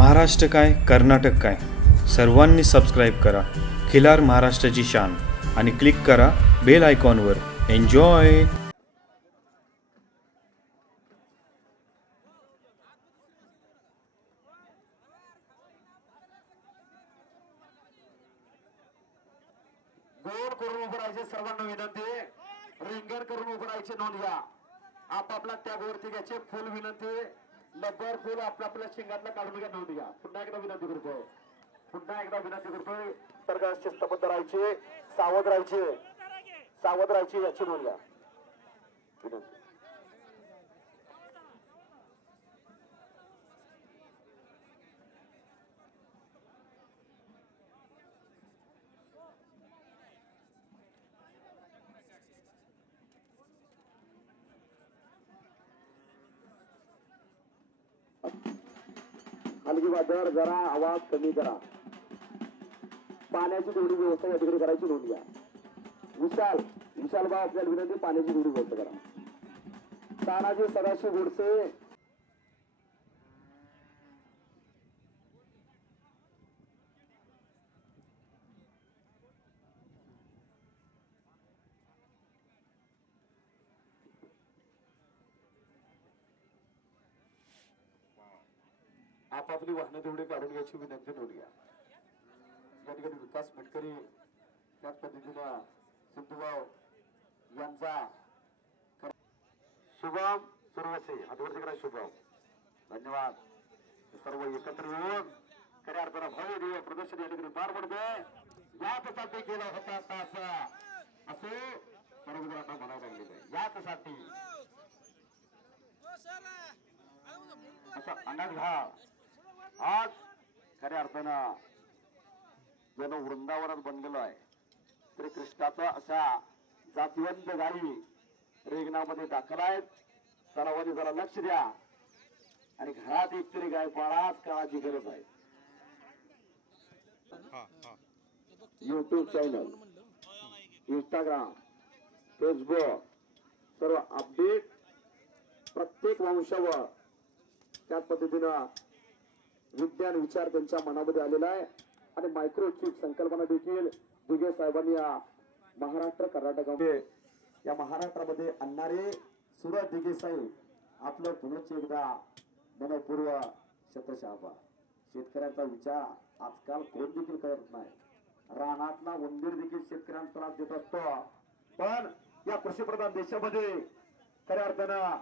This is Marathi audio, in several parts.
महाराष्ट्र काय कर्नाटक काय सर्वांनी सबस्क्राईब करा खिलार महाराष्ट्राची शान आणि क्लिक करा बेल आयकॉनवर. एन्जॉय. गोल करून उभं राहायचे सर्वांना विनंती. रिंगण करून उभं राहायचे नोंद घ्या. आपापला त्यागवरती घ्यायचे. फुल विनंती. लब्बर फुल आपल्या शिंगातला काढून घ्या. नोंद घ्या. पुन्हा एकदा विनंती करतोय. तर शिस्तबद्ध राहायचे. सावध राहायचे याची नोंद घ्या. विनंती. हलगी वाजर जरा आवाज कमी करा. पाण्याची थोडी व्यवस्था या ठिकाणी करायची नोंद घ्या. विशाल बा आपल्याला विनंती पाण्याची थोडी व्यवस्था करा. तानाजी सदाशिव गोडसे आपापली वाहनं तेवढे काढून घ्यायची विनंती नोंद घ्या. या ठिकाणी विकास फटकरी त्याच पद्धतीनं सिद्धूभाऊ यांचा शुभम सुरवसे हातवरती करा. शुभम धन्यवाद. सर्व एकत्र येऊन खऱ्या अर्थानं भव्य दिव्य प्रदर्शन या ठिकाणी पार पडतोय. याचसाठी केला होता तास असे परमवीरांना म्हणावं लागलेलं आहे. याचसाठी असा अनघा आज खऱ्या अर्थानं जण वृंदावनात बनलेलो आहे. तरी कृष्णाचा अशा जातिवंत गायी रिंगणामध्ये दाखल आहेत. सर्वांनी जरा लक्ष द्या आणि घरात एक तरी गाय पाळाच काळाची गरज आहे. युट्यूब चॅनल, इंस्टाग्राम, फेसबुक सर्व अपडेट प्रत्येक वंशावर त्याच पद्धतीनं विज्ञान विचार त्यांच्या मनामध्ये आलेला आहे. आणि मायक्रोचिप संकल्पना देखील दिघे साहेबांनी या महाराष्ट्र कर्नाटकामध्ये या महाराष्ट्रामध्ये आणणारे सुरज दिघे साहेब आपलं पुनश्च एकदा मनपूर्व शतशहाबा. शेतकऱ्यांचा विचार आजकाल कोण देखील करत नाही. रानातला उंदीर देखील शेतकऱ्यांना त्रास देत असतो. पण या कृषीप्रधान देशामध्ये खऱ्या अर्थानं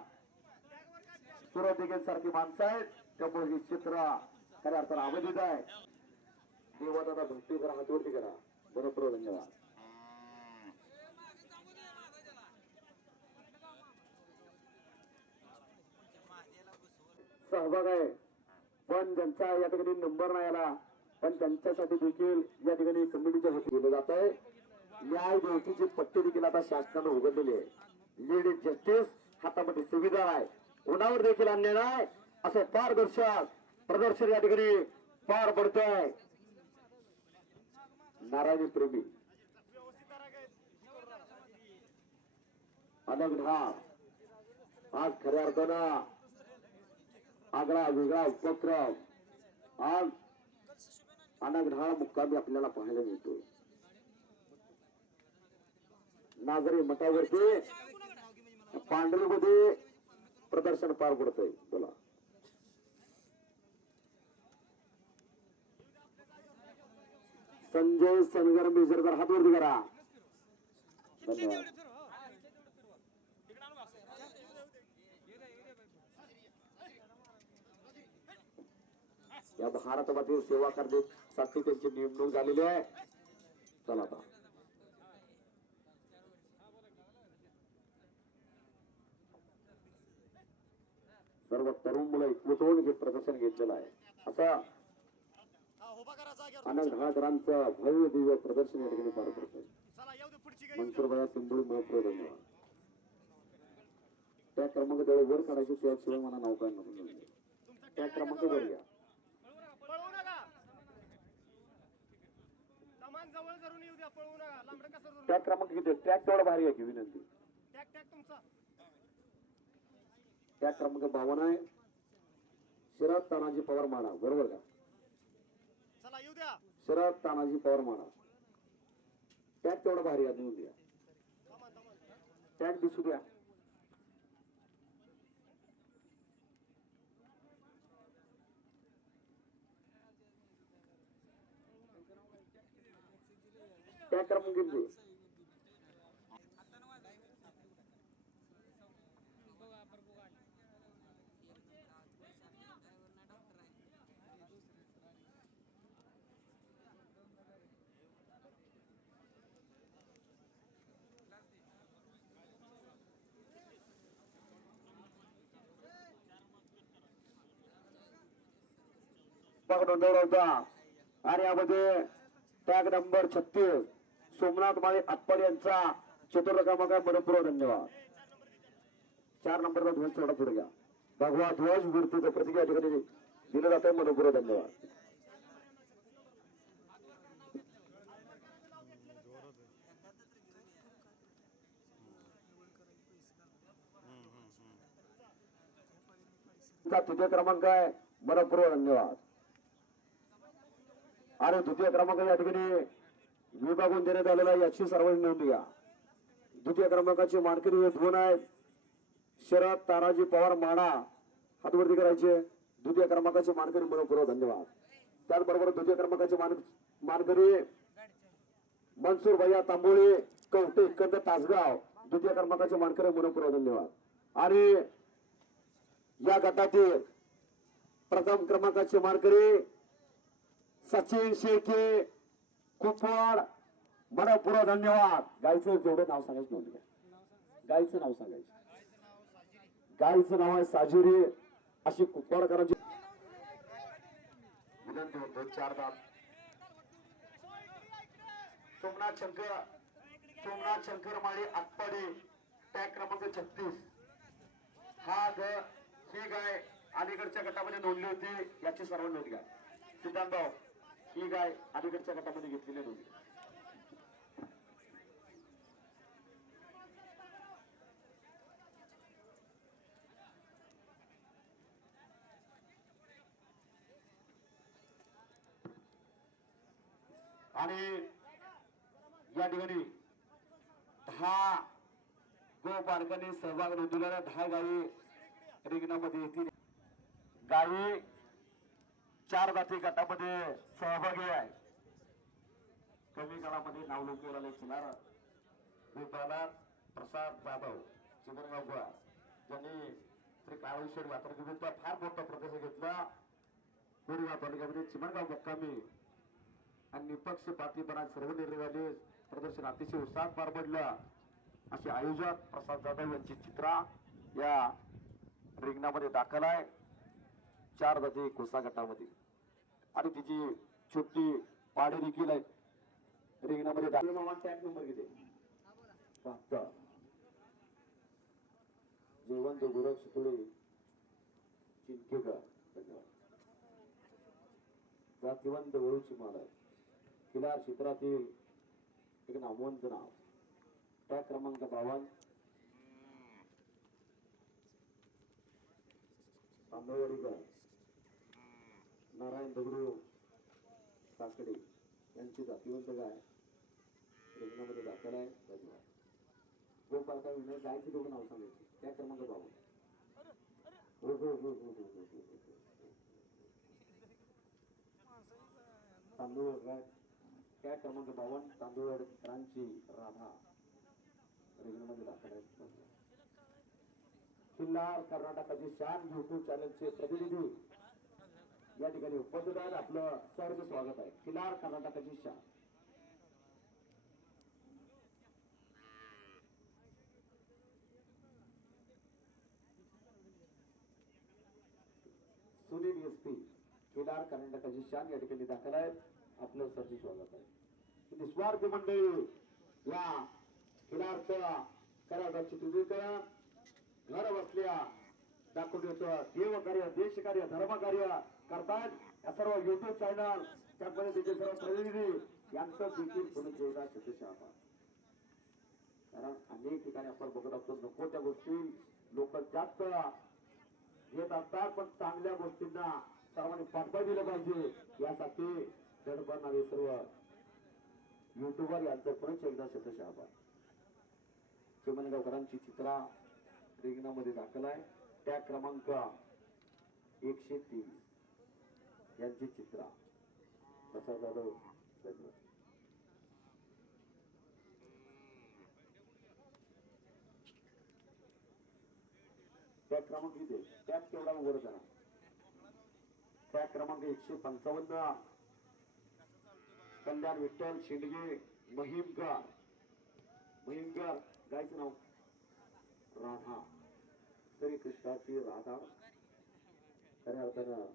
सुरज दिघे सारखी माणसं आहेत. त्यामुळे हे चित्र खऱ्या अर्थानं अवधित आहे. देवादादा भक्ती करा. हातवरती करा. बरोबर. धन्यवाद. सहभाग आहे पण ज्यांचा या ठिकाणी नंबर नाही आला पण त्यांच्यासाठी देखील या ठिकाणी कमिटीच्या वतीने केलं जात आहे. न्याय देवतीची पट्टी देखील आता शासनानं उघडलेली आहे. लेडीज जस्टिस हातामध्ये सुविधा आहे. कोणावर देखील अन्याय नाही असं पारदर्शक प्रदर्शन या ठिकाणी पार पडतोय. नारायणी प्रेमी अनघढाळ आज खऱ्या अर्थानं आगळा वेगळा उपक्रम आज अनघढाळ मुक्कामी आपल्याला पाहायला मिळतोय. नागरी मठावरती पांढरीमध्ये प्रदर्शन पार पडतंय. बोला. संजय सनगर मेजरकर हातवरती करा. धन्यवाद. या भारतामध्ये सेवा करण्यासाठी त्यांची नेमणूक झालेली आहे. चला आता सर्व तरुण मुलं एकवट होऊन हे प्रदर्शन घेतलेलं आहे. असं अनघाकरांचं भव्य दिव्य प्रदर्शन या ठिकाणी पार पडतंय. मनसूरबाई सिंधुळी महत्व. धन्यवाद. त्या क्रमांक तेवढे वर काढायचे त्याशिवाय मला नाव काय नको. त्या क्रमांक वर घ्या. त्या क्रमांक किती ट्रॅक तेवढा भारी आहे की विनंती. त्या क्रमांक 52 आहे. शरद तानाजी पवार माडा, बरोबर का? शरद तानाजी पवार माडा. टॅग तेवढा भारी आहे, देऊन द्या. टॅग दिसू द्या. टॅग क्रमांक किती? नोंदवला होता आणि यामध्ये टॅग नंबर 36 सोमनाथ माळी आत्पाड यांचा चतुर्थ क्रमांक आहे. मनपूर्वक धन्यवाद. 4 नंबरचा ध्वज थोडा पुढे घ्या. भगवा ध्वज मूर्तीचं प्रतीक या ठिकाणी दिलं जातं. मनपूर्वक धन्यवाद. तृतीय क्रमांक आहे. मनपूर्वक धन्यवाद. आणि द्वितीय क्रमांक या ठिकाणी विभागून देण्यात आलेला याची सर्वांनी नोंद घ्या. द्वितीय क्रमांकाची मानकरी हे दोन आहेत. शरद तानाजी पवार माडा, हातवरती करायचे. द्वितीय क्रमांकाचे मानकरी मनपूर्वक धन्यवाद. त्याचबरोबर द्वितीय क्रमांकाचे मानकरी मनसूर भैया तांबोळी कवटे कंद तासगाव, द्वितीय क्रमांकाचे मानकरी मनपूर्वक धन्यवाद. आणि या गटातील प्रथम क्रमांकाचे मानकरी सचिन शेळके कुपवाड, मनपूर्वक धन्यवाद. गायचं जेवढं नाव सांगायचं नव्हतं. गायचं नाव सांगायचं. गायचं नाव आहे साजुरी. अशी कुपवाडकरांची विनंती होतो. 4 दाब. सोमनाथ शंकर माळी आत्पाडे, टॅग क्रमांक 36. ही गाय अलीकडच्या गटामध्ये नोंदली होती. याची सर्व नोंद घ्या. सिद्धांत भाऊ, ही गाय अलीकडच्या गटामध्ये घेतलेली नोंद. आणि या ठिकाणी 10 गोपालकांनी सहभाग नोंदवलेल्या 10 गायी रिंगणामध्ये येतील. गायी 4 जाती गटामध्ये सहभागी आहे. कमी काळामध्ये नाव नोंदवलेले खिलार गोपालक प्रसाद जाधव चिमरगावकर ज्यांनी श्री काळेश्वर यात्रा निमित्त फार मोठा प्रदर्शन घेतला. बोरीगाव तालुक्यामध्ये चिमरगाव मुक्कामी आणि निपक्षपातीपणा सर्व निर्णय प्रदर्शन अतिशय उत्साहात पार पडलं. असे आयोजक प्रसाद जाधव यांची चित्रा या रिंगणामध्ये दाखल आहे. 4 जाती कोसा गटामध्ये आणि तिची छोटी पाडी देखील आहे रिंगणामध्ये दाखल. टॅग नंबर किती? 7. जयवंत गोरख सुतुळे चिंचेकर, धन्यवाद. जातिवंत वळूची माल आहे. खिलार क्षेत्रातील एक नामवंत नाव. टॅग क्रमांक 52. तांबेवाडीकर नारायण दगडू काकडे यांची जातिवंत गाय रिंगणामध्ये दाखल आहे. धन्यवाद. गोपालका विनय गायचे दोघं नाव सांगायचे. टॅग क्रमांक 52. तांदूळ टॅग क्रमांक 52. तांदूळकरांची राधा रिंगणामध्ये दाखल आहे. खिल्लार कर्नाटकाची शान युट्यूब चॅनलचे प्रतिनिधी या ठिकाणी उपस्थित आहेत. आपलं सहर्ष स्वागत आहे. खिल्लार कर्नाटकाची शान. सुनील एसपी खिल्लार कर्नाटकाची शान या ठिकाणी दाखल आहेत. आपलं सहर्ष स्वागत आहे. निस्वार्थी मंडळी या खिल्लारच्या कराडाची तुम्ही करा. घर बसल्या दाखवण्याचं देवकार्य, देशकार्य, धर्मकार्य करतात. या सर्व युट्यूब चॅनल त्यामध्ये त्याचे सर्व प्रतिनिधी यांचं देखील पुनर्जेवढा सदस्य आहात. कारण अनेक ठिकाणी आपण बघत असतो नको त्या गोष्टी लोक जास्त घेत असतात, पण चांगल्या गोष्टींना सर्वांनी पाठबळ दिलं पाहिजे यासाठी धडपडणारे सर्व युट्यूबर यांचं पुन्हा एकदा शतश आभार. चिमणगावकरांची चित्रा रिंगणामध्ये दाखल आहे. त्या क्रमांक 123 यांची चित्रा प्रसाद जाधव. धन्यवाद. त्या क्रमांक किती त्यात केवढा वर करा. त्या क्रमांक 155 कल्याण विठ्ठल शिंदगे महिमगार. गायचं नाव राधा. श्री कृष्णाची राधा खऱ्या अर्थानं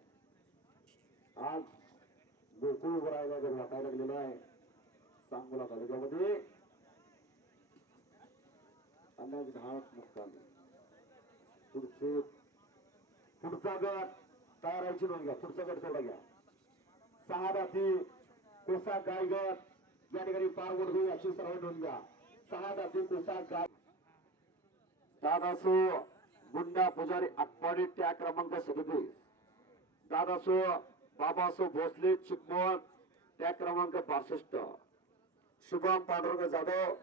आज गोकुळ उभरायला जर वाटायला लागलेलं आहे सांगोला तालुक्यामध्ये. अन्नाची धाक मुक्काम पुढचा गट तयारायची नोंद घ्या. पुढचा गट तेवढा घ्या. 6 दाती कोसा गाय गट या ठिकाणी पार उडवी याची सर्व नोंद घ्या. 6 दाती कोसा गाय. दादासो गुंडा पुजारी आटपाडी त्या क्रमांक 37. दादासो बाबासो भोसले चिकमोहन त्या क्रमांक 62. शुभम पांडुरंग जाधव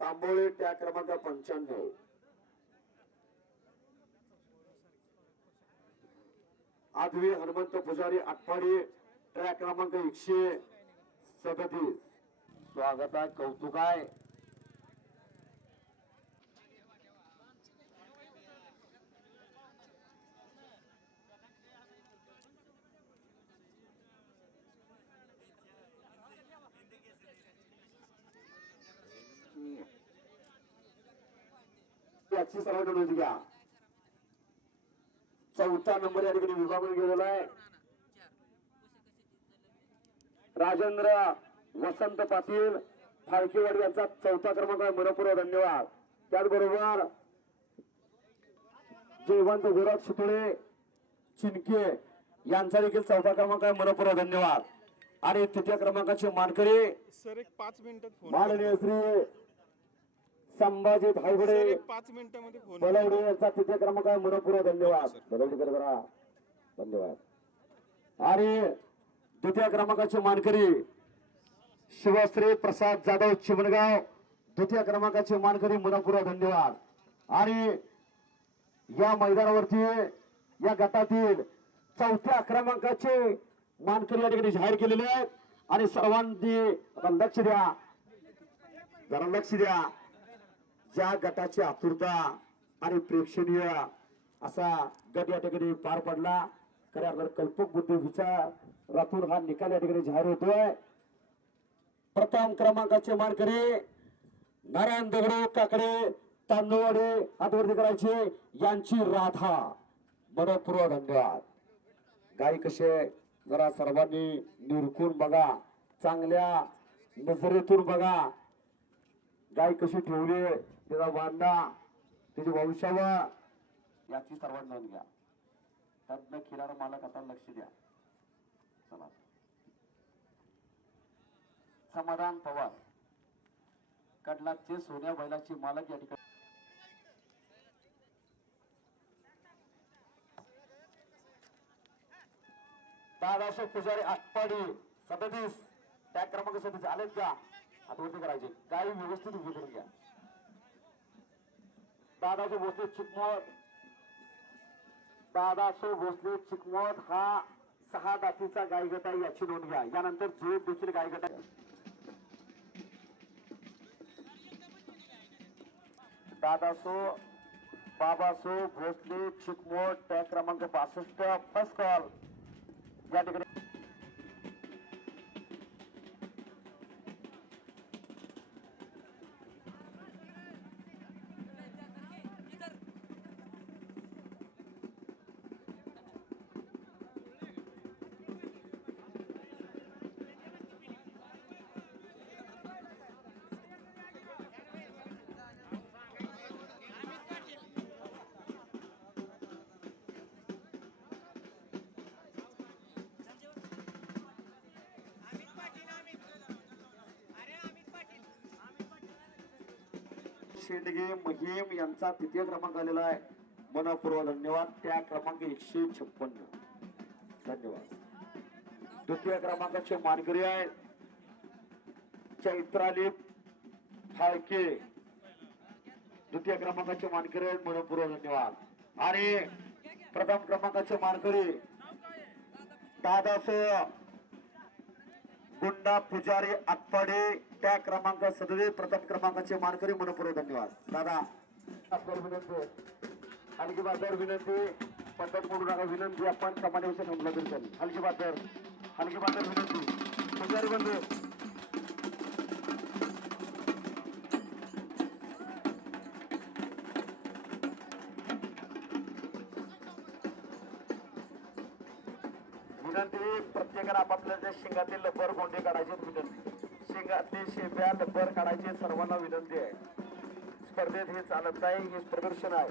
तांबोळी त्या क्रमांक 95. आदवी हनुमंत पुजारी आटपाडी ट्रॅक क्रमांक 137. स्वागत आहे, कौतुक आहे. याची सर्व नोंद घ्या. 4था नंबर या ठिकाणी विभागून गेलेला आहे. राजेंद्र वसंत पाटील फाळकेवाडी यांचा 4था क्रमांक आहे. मनपूर्वक धन्यवाद. त्याचबरोबर जयवंत गोरख सुतळे चिनके यांचा देखील 4था क्रमांक आहे. मनपूर्वक धन्यवाद. आणि 3थ्या क्रमांकाचे मानकरी सर एक 5 मिनिटात माननीय श्री संभाजी भाईगुडे 5 मिनिटांमध्ये फोन. बलवडे यांचा 3थ्या क्रमांक आहे. मनपूर्वक धन्यवाद. बलवडे करा धन्यवाद. आणि 2थ्या क्रमांकाचे मानकरी शिवश्री प्रसाद जाधव चिमणगाव 2थ्या क्रमांकाचे मानकरी. मनपूर्वक धन्यवाद. आणि या मैदानावरती या गटातील 4थ्या क्रमांकाचे मानकरी या ठिकाणी जाहीर केलेले आहेत. आणि सर्वांनी आता लक्ष द्या, जरा लक्ष द्या. ज्या गटाची आतुरता आणि प्रेक्षणीय असा गट या ठिकाणी पार पडला. खऱ्या कल्पक बुद्धी विचारातून हा निकाल या ठिकाणी जाहीर होतोय. प्रथम क्रमांकाचे मानकरी नारायण दगडे काकडे तांदूळवाडे हातवरती करायचे यांची राधा. मनपूर्वक धन्यवाद. गाई कसे जरा सर्वांनी निरखून बघा, चांगल्या नजरेतून बघा. गाय कशी ठेवली, त्याचा बांधा, त्याची वंशावळ याची सर्वांनी नोंद घ्या. तज्ञ खिलार मालक आता लक्ष द्या. चला, समाधान पवार कडलाचे सोन्या बैलाची मालक या ठिकाणी. दादासाहेब पुजारी आटपाडी 37 त्या क्रमांक 37 आलेत का? हातवरती करायचे. गाय व्यवस्थित उभी करून घ्या. दादासाहेब भोसले चिकमोद हा 6 दातीचा गाय गट आहे याची नोंद घ्या. यानंतर जोड देखील गाय गट आहे. बाबासो भोसले चिकमोद त्या क्रमांक 62 फर्स्ट कॉल या ठिकाणी. शेंडगे महिम यांचा 3य क्रमांक आलेला आहे. मनपूर्वक धन्यवाद. त्या क्रमांक 156. धन्यवाद. द्वितीय क्रमांकाचे मानकरी आहेत चैत्राली फाळके. द्वितीय क्रमांकाचे मानकरी आहेत, मनपूर्वक धन्यवाद. आणि प्रथम क्रमांकाचे मानकरी दादासह गुंडा पुजारी आत्पाडे. त्या क्रमांक 37 प्रथम क्रमांकाचे मानकरी, मनपूर्वक धन्यवाद. दादा विनंती, हलकी बाजार विनंती, पद्धत मोडू नका विनंती. आपण कमानीविषयी थांबला तरी चालेल. हलकी बाजार विनंती. पुजारी बंधू विनंती. प्रत्येकाला आपापल्या ज्या शिंगातील लब्बर गोंडे काढायचे विनंती. शिंगातले शेप्या लब्बर काढायचे सर्वांना विनंती आहे. स्पर्धेत हे चालत नाही, हे प्रदर्शन आहे.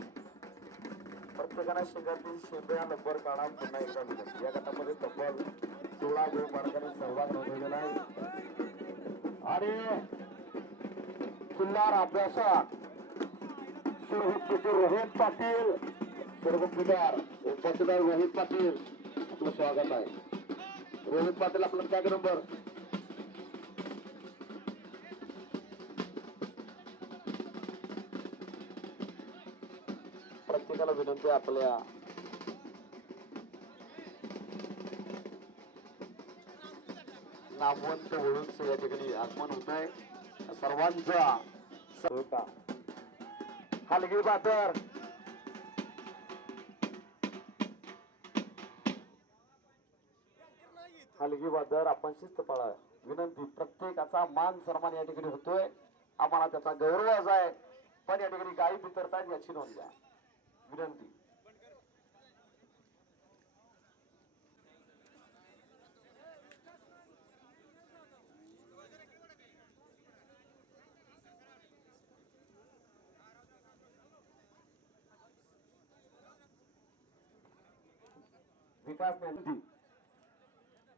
प्रत्येकाने शिंगातील शेप्या लब्बर काढा. पुन्हा एकदा विनंती. या गटामध्ये तब्बल 16 गुण मार्गाने सहभाग नोंदवलेला आहे. आणि किल्लार अभ्यासक रोहित पाटील, सर्वपुजार उपासदार रोहित पाटील, आपलं स्वागत आहे. रोहित पाटील आपला टॅग नंबर. प्रत्येकाला विनंती आपल्या नामवंत वळूंच या ठिकाणी आगमन होत आहे. सर्वांचा हलगी बातर हलगी बाजार आपण शिस्त पाळा विनंती. प्रत्येकाचा मान सन्मान या ठिकाणी होतोय, आम्हाला त्याचा गौरव आहे. पण या ठिकाणी गायी बितरतात याची नोंद घ्या विनंती. विकास विनंती.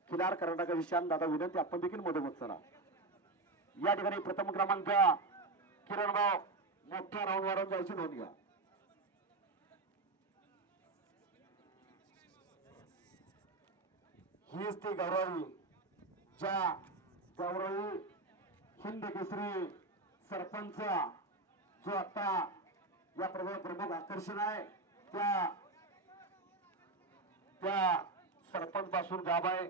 खिलार कर्नाटक विशांत दादा विनंती. आपण देखील मधोमध चला. या ठिकाणी प्रथम क्रमांक किरणभाऊ मोठ्या राऊंडवर जायची नोंद घ्या. हीच ती गौरवी ज्या गौरवी हिंद केसरी सरपंच जो आता या प्रमुख आकर्षण आहे. त्या सरपंच पासून गाभ आहे.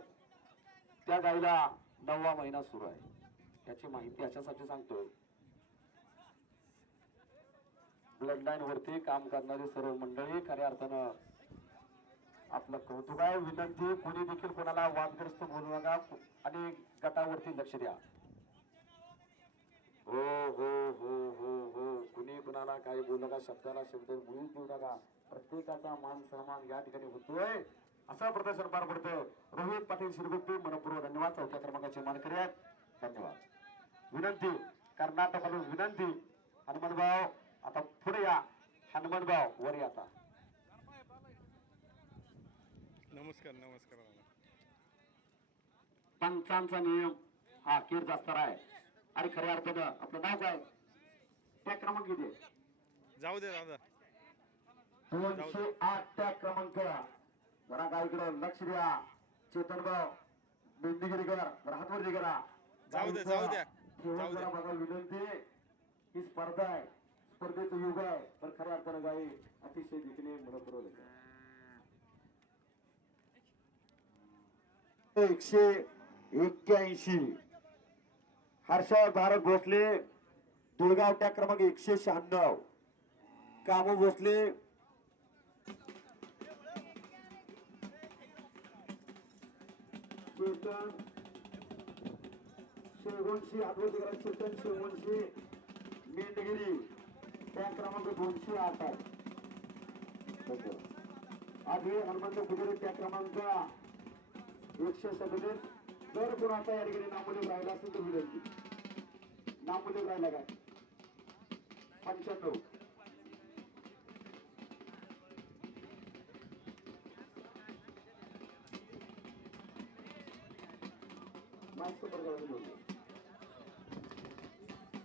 त्या गाईला 9वा महिना सुरू आहे. याची माहिती अशासाठी सांगतोय, ब्लड लाईन वरती काम करणारी सर्व मंडळी खऱ्या अर्थानं आपलं कौतुक आहे. विनंती, कोणी देखील कोणाला वादग्रस्त बोलू नका आणि गटावरती लक्ष द्या. हो हो हो हो हो कुणी कुणाला काही बोलू नका, शब्दाला शब्द मुळीच बोलू नका. प्रत्येकाचा मान सन्मान या ठिकाणी होतोय. असं प्रदर्शन पार पडतं. रोहित पाटील शिरगुप्पी, मनपूर्वक धन्यवाद. चौथ्या क्रमांकाचे मानकरी आहेत, धन्यवाद. विनंती कर्नाटकाला विनंती. हनुमंतभाऊ आता पुढे या. हनुमंतभाऊ वर या आता. नमस्कार नमस्कार. पंचांचा नियम हा अखेर असणार आहे. आणि खऱ्या अर्थानं आपलं नाव काय, त्या क्रमांक किती? जाऊ दे दादा. 208 त्या क्रमांक. जरा गाईकडे लक्ष द्या. चेतनभाऊ मेंढीगिरीकर हातवरती करा. जाऊ द्या जाऊ द्या. जरा बघा विनंती. ही स्पर्धा आहे, स्पर्धेचं युग आहे. पण खऱ्या अर्थानं गाई अतिशय देखील मनपूर्वक 181. हर्षा भारत भोसले दुळगाव त्या क्रमांक 196. कामू भोसले चेतन शेवंशी आदवती करा. चेतन शेवंशी मेंढगिरी त्या क्रमांक 208 आहे. आधी हनुमंत कुबेरे त्या क्रमांक 137. जर कोणाचा या ठिकाणी नामोल्लेख राहिला असेल तर विनंती. नामोल्लेख राहिला काय 95.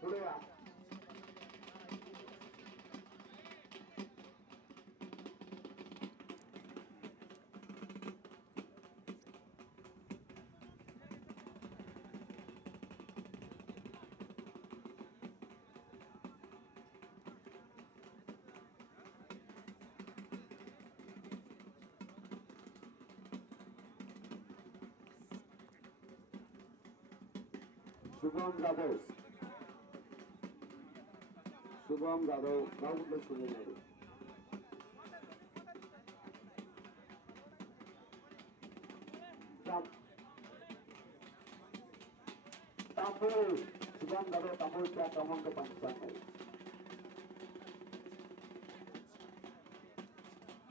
पुढे या. शुभम जाधव नाव कुठलं शुभम जाधव तांबोळ शुभम जाधव तांबोळच्या क्रमांक 95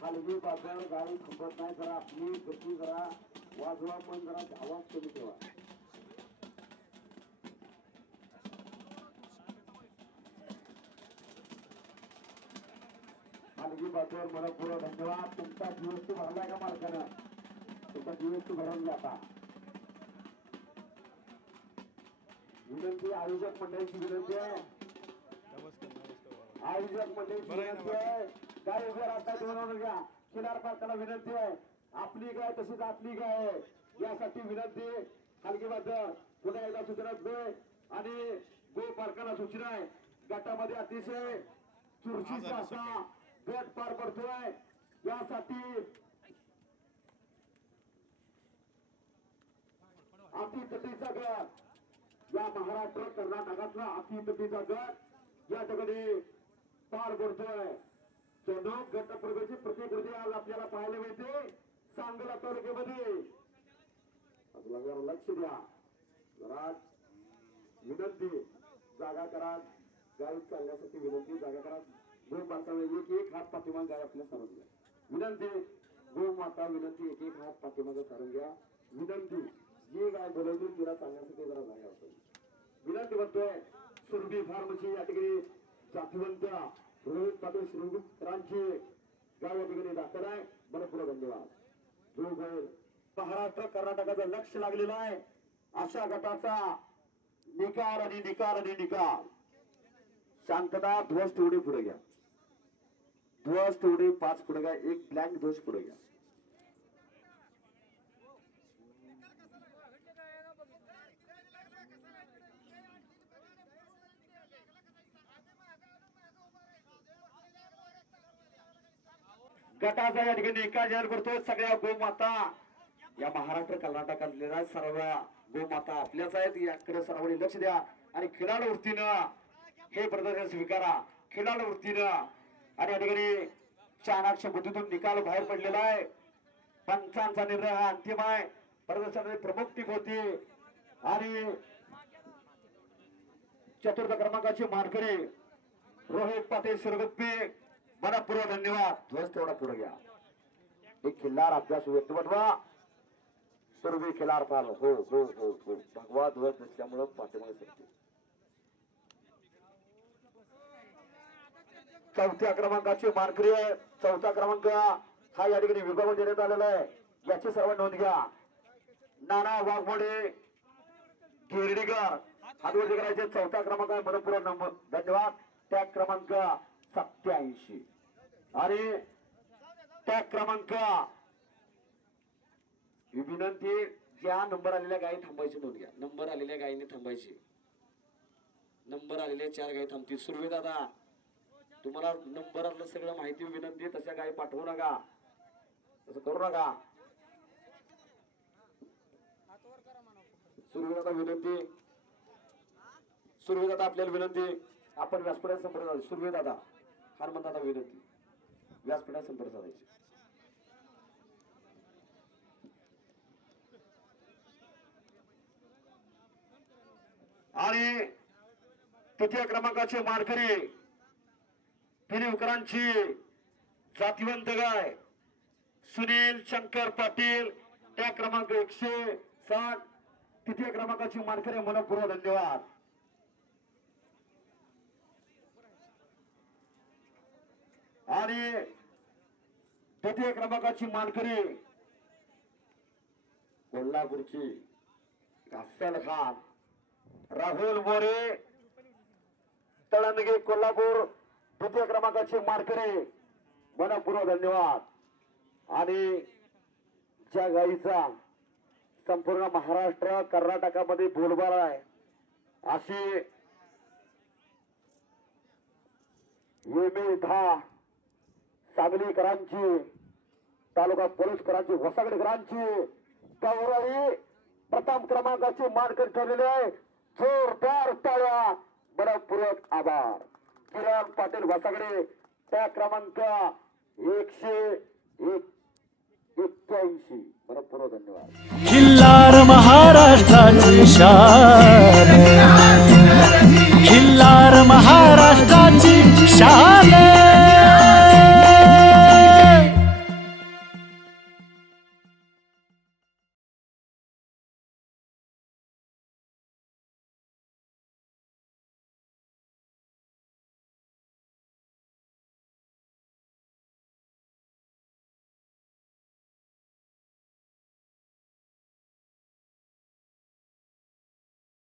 खालगी बाजूला गाडी थांबत नाही जरा आपली गती जरा वाजवा पण जरा आवाज कमी ठेवा खालगी बाजूवर मनपूर्वक धन्यवाद तुमचा जीएसटी भरलाय का मालकानं तुमचा जीएसटी भरून जाता विनंती आयोजक मंडळीची विनंती आहे आयोजक मंडळीची विनंती आहे गाय उभे राहता बनवून घ्या खिलार पार्काला विनंती आहे आपली गाय तशीच आपली गाय आहे यासाठी विनंती हलगी बाजार पुन्हा एकदा सूचना गो आणि गो पार्काला सूचना आहे गटामध्ये अतिशय चुरशीचा असा गट पार पडतोय यासाठी अतितटीचा गट या महाराष्ट्र कर्नाटकातला अतितटीचा गट या ठिकाणी पार पडतोय जनक गट प्रगतीची प्रतिकृती आज आपल्याला पाहायला मिळते सांगला तालुक्यामध्ये लक्ष द्या जरा विनंती जागा करा गाय चालण्यासाठी विनंती जागा करा गो माता एक हात पाठीमाग गाय आपल्या सारून घ्या विनंती गो माता विनंती एक हात पाठीमाग सारून घ्या विनंती जी गाय बोलवली तिला चालण्यासाठी जरा जागा असेल विनंती करतोय सुरभी फार्मची या ठिकाणी जातीवंत रोहित पाटील श्रीगुप्तरांची गाव या ठिकाणी दाखल आहे मनपूर्वक धन्यवाद जो गट महाराष्ट्र कर्नाटकाचं लक्ष लागलेलं आहे अशा गटाचा निकाल आणि निकाल आणि निकाल शांतता ध्वज तेवढे पुढे घ्या ध्वज तेवढे 5 पुढे घ्या एक ब्लँक ध्वज पुढे घ्या गटाचा या ठिकाणी निकाल जाहीर करतो सगळ्या गोमाता या महाराष्ट्र कर्नाटकातल्या सर्व गोमाता आपल्याच आहेत याकडे सर्वांनी लक्ष द्या आणि खिलाडू वृत्तीनं हे प्रदर्शन स्वीकारा खिलाडू वृत्तीनं आणि या ठिकाणी चाणाक्ष पद्धतीतून निकाल बाहेर पडलेला आहे पंचांचा निर्णय हा अंतिम आहे प्रदर्शनाची प्रमुख टीम होती आणि चतुर्थ क्रमांकाची मानकरी रोहित पाटील शिरगुप्पी मनपूर्वक धन्यवाद ध्वज तेवढा पुढे घ्या एक खिल्लार अभ्यास व्यक्तिमत्व सुरभी खिलार पाल हो हो हो हो भगवा ध्वज नसल्यामुळं पाठीमागे सरते चौथ्या क्रमांकाची मानकरी आहे चौथा क्रमांक हा या ठिकाणी विभागून देण्यात आलेला आहे याची सर्व नोंद घ्या नाना वाघमोडे गिरडीकर हातवरती करायचे चौथा क्रमांक आहे मनपूर्वक धन्यवाद टॅग क्रमांक 87 आणि टॅग क्रमांक विनंती ज्या नंबर आलेल्या गायी थांबायची नोंद घ्या नंबर आलेल्या गायीने थांबायची नंबर आलेल्या 4 गायी थांबतील सुरवे दादा तुम्हाला नंबरातलं सगळं माहिती विनंती तशा गायी पाठवू नका तसं करू नका सुरवे दादा विनंती सुरवे दादा आपल्याला विनंती आपण व्यासपीठात संपर्क साधायचे सुरवे दादा हनुमान दादा विनंती व्यासपीठात संपर्क साधायचे आणि तृतीय क्रमांकाचे मानकरी पिलीवकरांची जातीवंत गाय सुनील शंकर पाटील त्या क्रमांक 160 तृतीय क्रमांकाची मानकरी मनपूर्वक धन्यवाद आणि तृतीय क्रमांकाची मानकरी कोल्हापूरची अफसल खान राहुल मोरे तळंदगे कोल्हापूर तृतीय क्रमांकाची मानकरी मनपूर्वक धन्यवाद आणि ज्या गाईचा संपूर्ण महाराष्ट्र कर्नाटकामध्ये बोलबाला आहे अशी वेमेधा सांगलीकरांची तालुका पोलीसकरांची वसागडेकरांची गौरवी प्रथम क्रमांकाची मानकरी ठरलेली आहे जोरदार टाळ्या, मनपूर्वक आभार. किरण पाटील वासागडे त्या क्रमांक 181. मनपूर्वक धन्यवाद. खिल्लार महाराष्ट्राची शान